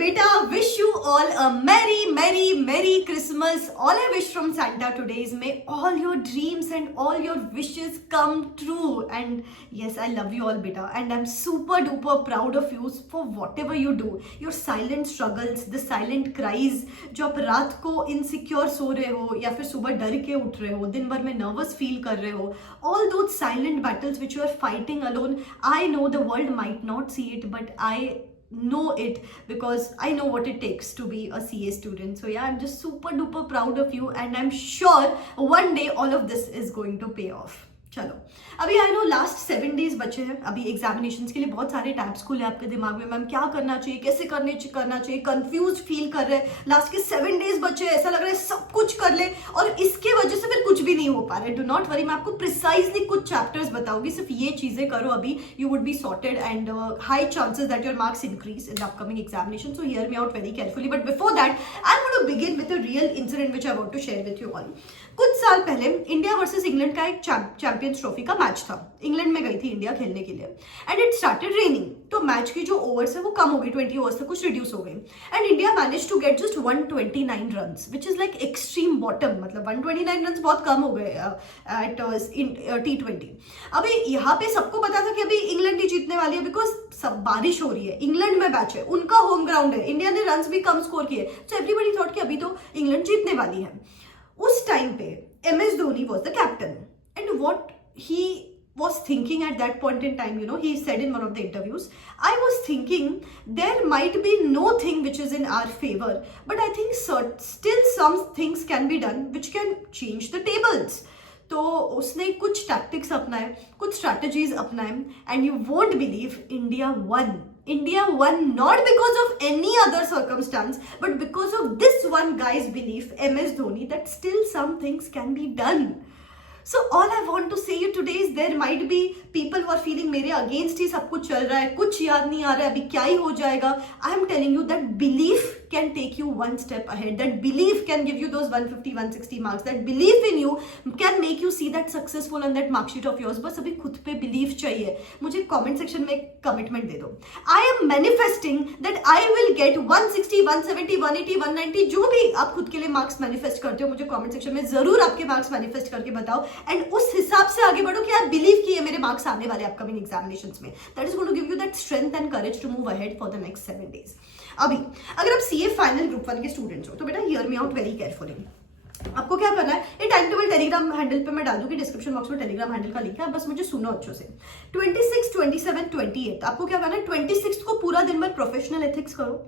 beta, wish you all a merry Christmas. All I wish from Santa today is may all your dreams and all your wishes come true. And yes, I love you all beta, and I'm super duper proud of you for whatever you do. Your silent struggles, the silent cries, जो आप रात को insecure सो रहे हो या फिर सुबह डर के उठ रहे हो, दिन भर में nervous feel कर रहे हो, all those silent battles which you are fighting alone. I know the world might not see it, but I know it because I know what it takes to be a CA student. So yeah, I'm just super duper proud of you, and I'm sure one day all of this is going to pay off. चलो अभी I know last 7 days बचे हैं अभी examinations के लिए. बहुत सारे tabs खुले आपके दिमाग में, मैम क्या करना चाहिए, कैसे करना चाहिए, कंफ्यूज फील कर रहे हैं. लास्ट के 7 days बचे हैं, ऐसा लग रहा है सब कुछ कर ले और इसके वजह से फिर कुछ भी नहीं हो पा रहा है. डू नॉट वरी, मैं आपको प्रिसाइजली कुछ चैप्टर्स बताऊंगी. सिर्फ ये चीजें करो अभी, you would be sorted and high chances that your marks increase in the upcoming examination. So hear me out very carefully. But before that I am going to begin with a real incident which I want to share with you all. कुछ साल पहले India versus England का एक Champions Trophy का match था. England में गई थी इंडिया खेलने के लिए एंड इट स्टार्टेड रेनिंग. तो मैच की जो ओवर्स है वो कम हो गई, 20 ओवर्स से कुछ रिड्यूस हो गई and India manage to get just 129 runs which is like extreme bottom. मतलब 129 रन्स बहुत कम हो गए एट T20. अभी यहाँ पे सबको पता था कि अभी इंग्लैंड ही जीतने वाली है बिकॉज सब बारिश हो रही है, इंग्लैंड में मैच है, उनका होम ग्राउंड है, इंडिया ने रन्स भी कम स्कोर किए. सो एवरीबडी थॉट कि अभी तो इंग्लैंड जीतने वाली है. उस टाइम पे MS Dhoni was the captain, and what he was thinking at that point in time, you know, he said in one of the interviews, I was thinking there might be no thing which is in our favor, but I think still some things can be done which can change the tables. तो उसने कुछ tactics अपनाए, कुछ strategies अपनाए and you won't believe India one. India won not because of any other circumstance, but because of this one guy's belief, MS Dhoni, that still some things can be done. So all I want to say you today is there might be people who are feeling मेरे against ही सब कुछ चल रहा है, कुछ याद नहीं आ रहा है, अभी क्या ही हो जाएगा. I am telling you that belief can take you one step ahead. That belief can give you those 150, 160 marks. That belief in you can make you see that successful on that mark sheet of yours. बस अभी खुद पे belief चाहिए. मुझे comment section में एक commitment दे दो. I am manifesting that I will get 160, 170, 180, 190 जो भी आप खुद के लिए marks manifest करते हो, मुझे comment section में जरूर आपके marks manifest करके बताओ and उस हिसाब से आगे बढ़ो कि आप believe किए मेरे marks आने वाले upcoming examinations में. That is going to give you that strength and courage to move ahead for the next 7 days. अभी अगर आप CA फाइनल ग्रुप 1 के स्टूडेंट्स हो तो बेटा here me out very carefully. आपको क्या करना है, ये टाइम टेबल टेलीग्राम हैंडल पे मैं डाल दूंगी, डिस्क्रिप्शन बॉक्स में टेलीग्राम हैंडल का लिंक है, बस मुझे सुनो अच्छे से. 26, 27, 28 आपको क्या करना है, 26 को पूरा दिन भर प्रोफेशनल एथिक्स करो.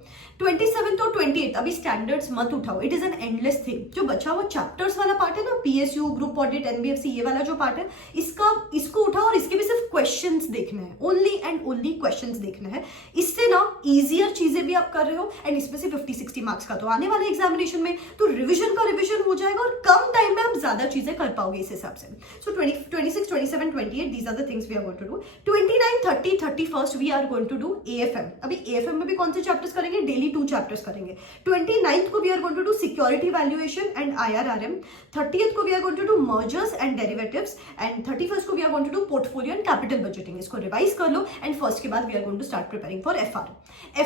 27 और 28 अभी स्टैंडर्ड्स मत उठाओ, it is an endless thing. जो बचा हुआ चैप्टर्स वाला पार्ट है ना, PSU, ग्रुप ऑडिट, NBFC, ये वाला जो पार्ट है, इसको उठाओ और इसके भी सिर्फ क्वेश्चंस देखने हैं, ओनली एंड ओनली क्वेश्चंस देखने हैं. इससे ना इजियर चीजें भी आप कर रहे हो एंड इसमें से 50-60 मार्क्स का तो आने वाले एग्जामिनेशन में तो रिविजन का रिविजन हो जाएगा और कम टाइम में आप ज्यादा चीजें कर पाओगे इस हिसाब से. सो 26, 27, 28 these are the things we are going to do. 29, 30, 31st we are going to do AFM. अभी AFM में भी कौन से चैप्टर्स करेंगे, डेली 2 चैप्टर्स करेंगे. 29th को we are going to do security valuation and IRRM. 30th को we are going to do mergers and derivatives and 31st को we are going to do portfolio and capital budgeting. इसको revise कर लो and first के बाद we are going to start preparing for FR.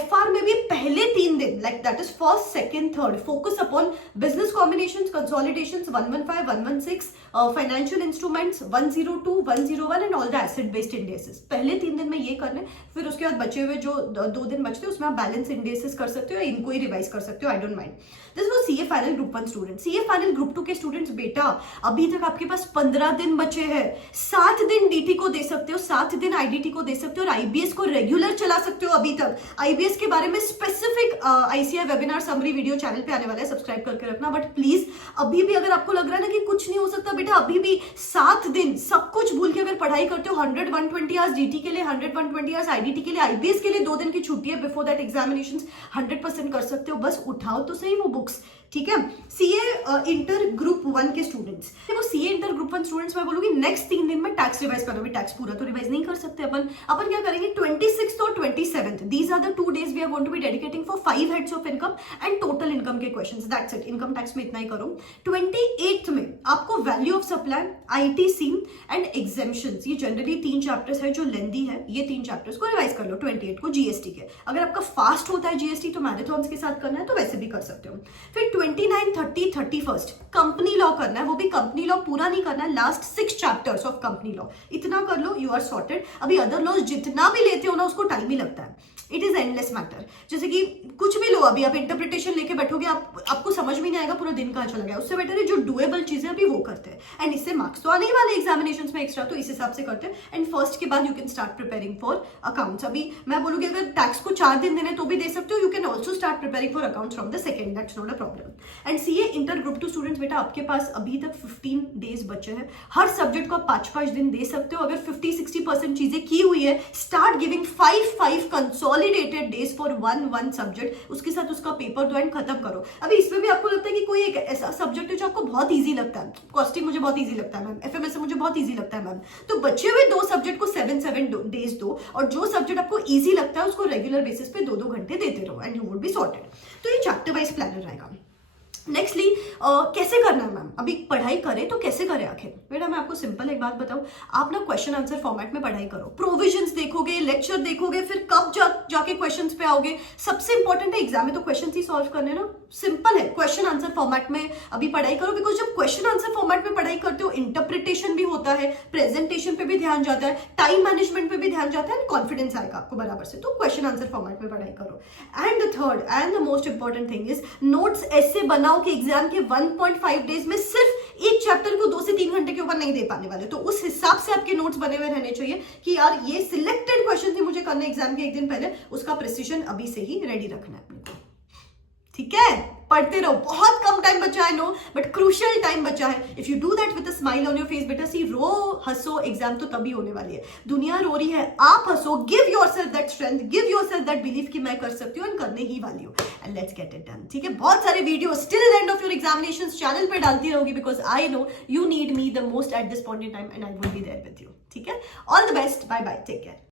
FR में भी पहले 3 दिन like that is first, second, third focus upon business combinations, consolidations 115, 116, financial instruments 102, 101 and all the asset based indices. पहले 3 दिन में ये करने, फिर उसके बाद बचे हुए जो 2 दिन बचते हैं उसमें आप बैलेंस इंडेसेस कर सकते हो या इनको ही रिवाइज कर सकते हो. I don't mind. This was CA final group 1 student. CA final group 2 के स्टूडेंट्स बेटा अभी तक आपके पास 15 दिन बचे हैं. 7 दिन DT को दे सकते हो, 7 दिन IDT को दे सकते हो और IBS को रेगुलर चला सकते हो. अभी तक IBS के बारे में specific ICI webinar summary video channel पे आने वाला है, सब्सक्राइब करके रखना. बट प्लीज अभी भी अगर आपको लग रहा है ना कि कुछ नहीं हो सकता बेटा, अभी भी 7 दिन सब कुछ भूल के अगर पढ़ाई करते हो, 100, 120 आवर्स DT के लिए, 100, 120 आवर्स IDT के लिए, IBS के लिए 2 दिन की छुट्टी है बिफोर दैट एग्जामिनेशंस, 100% कर सकते हो. बस उठाओ तो सही वो बुक्स, ठीक है. CA इंटर ग्रुप 1 के स्टूडेंट्स, वो CA इंटर ग्रुप 1 स्टूडेंट्स मैं बोलूंगी नेक्स्ट 3 दिन में टैक्स रिवाइज करो. भी टैक्स पूरा तो रिवाइज नहीं कर सकते अपन क्या करेंगे, 26th और 27th these are the 2 days we are going to be dedicating for 5 heads of income and total income के questions. That's it. Income tax में इतना ही करो. 28th में आपको value of supply, ITC and exemptions, ये generally 3 chapters है जो लेंदी है, ये 3 चैप्टर्स को रिवाइज कर लो 28 को जीएसटी के। अगर आपका फास्ट होता है जीएसटी तो मैराथन्स के साथ करना है तो वैसे भी कर सकते हो। फिर 29, 30, 31 कंपनी लॉ करना है, वो भी कंपनी लॉ पूरा नहीं करना है, last 6 chapters of company law, इतना कर लो, यू आर सॉर्टेड। अभी अदर लॉज जितना भी लेते हो ना उसको टाइम ही लगता है, इट इज एंडलेस मैटर। जैसे कि कुछ भी लो, अभी आप इंटरप्रिटेशन लेके बैठोगे, आपको समझ में नहीं आएगा पूरा दिन कहाँ चला गया। उससे बेटर है जो डुएबल चीजें अभी वो करते हैं, एंड इससे मार्क्स तो आने ही वाले एग्जामिनेशंस में एक्स्ट्रा, तो इस हिसाब से करते हैं। एंड फर्स्ट के बाद you can start preparing for accounts. अभी मैं बोलूंगी अगर टैक्स को 4 दिन देने तो भी दे सकते हो, you can also start preparing for accounts from the second, that's not a problem. And CA inter group 2 students, बेटा आपके पास अभी तक 15 डेज बचे हैं, हर सब्जेक्ट को आप 5-5 दिन दे सकते हो। अगर 50-60% चीजें की हुई है, start giving 5 consolidated days for one subject, उसके साथ उसका पेपर दो एंड खत्म करो। अभी इसमें भी आपको लगता है कि कोई एक ऐसा सब्जेक्ट है जो आपको बहुत इजी लगता है, कॉस्टिंग मुझे बहुत इजी लगता है मैम, एफएमएस मुझे बहुत इजी लगता है मैम, तो बचे हुए 2 सब्जेक्ट को 7 डेज दो, और जो सब्जेक्ट आपको इजी लगता है उसको रेगुलर बेसिस पे 2-2 घंटे देते रहो, and you would be sorted. तो ये चैप्टर वाइज प्लानर रहेगा। नेक्स्टली कैसे करना है मैम, अभी पढ़ाई करें तो कैसे करें आखिर? बेटा मैं आपको सिंपल एक बात बताऊं, आप ना क्वेश्चन आंसर फॉर्मेट में पढ़ाई करो, प्रोविजंस देखोगे, लेक्चर देखोगे, फिर कब जाके क्वेश्चंस पे आओगे। सबसे इंपॉर्टेंट है एग्जाम में तो क्वेश्चन ही सॉल्व करने ना, सिंपल है, क्वेश्चन आंसर फॉर्मेट में अभी पढ़ाई करो। बिकॉज जब क्वेश्चन आंसर फॉर्मेट में पढ़ाई करते हो, इंटरप्रिटेशन भी होता है, प्रेजेंटेशन पे भी ध्यान जाता है, टाइम मैनेजमेंट पे भी ध्यान जाता है, कॉन्फिडेंस आएगा आपको बराबर से। तो क्वेश्चन आंसर फॉर्मेट में पढ़ाई करो। And the third and the most important thing is notes ऐसे बनाओ कि एग्जाम के 1.5 डेज में सिर्फ एक चैप्टर को 2 से 3 घंटे के ऊपर नहीं दे पाने वाले, तो उस हिसाब से आपके नोट्स बने हुए रहने चाहिए कि यार ये सिलेक्टेड क्वेश्चन ही मुझे करने एग्जाम के एक दिन पहले, उसका प्रिसिजन अभी से ही रेडी रखना है अपने को। ठीक है, पढ़ते रहो, बहुत कम टाइम बचा है, नो बट क्रूशियल टाइम बचा है। If you do that with a smile on your face, बेटा सी रो हंसो, एग्जाम तो तभी होने वाली है, दुनिया रो रही है, आप हंसो, give yourself that strength, give yourself that belief कि मैं कर सकती हूँ एंड करने ही वाली हूँ, and let's get it done. ठीक है, बहुत सारे videos till the end of your examinations channel पे डालती रहूंगी, because I know you need me the most at this point in time and I will be there with you. ठीक है, all the best, bye bye, take care.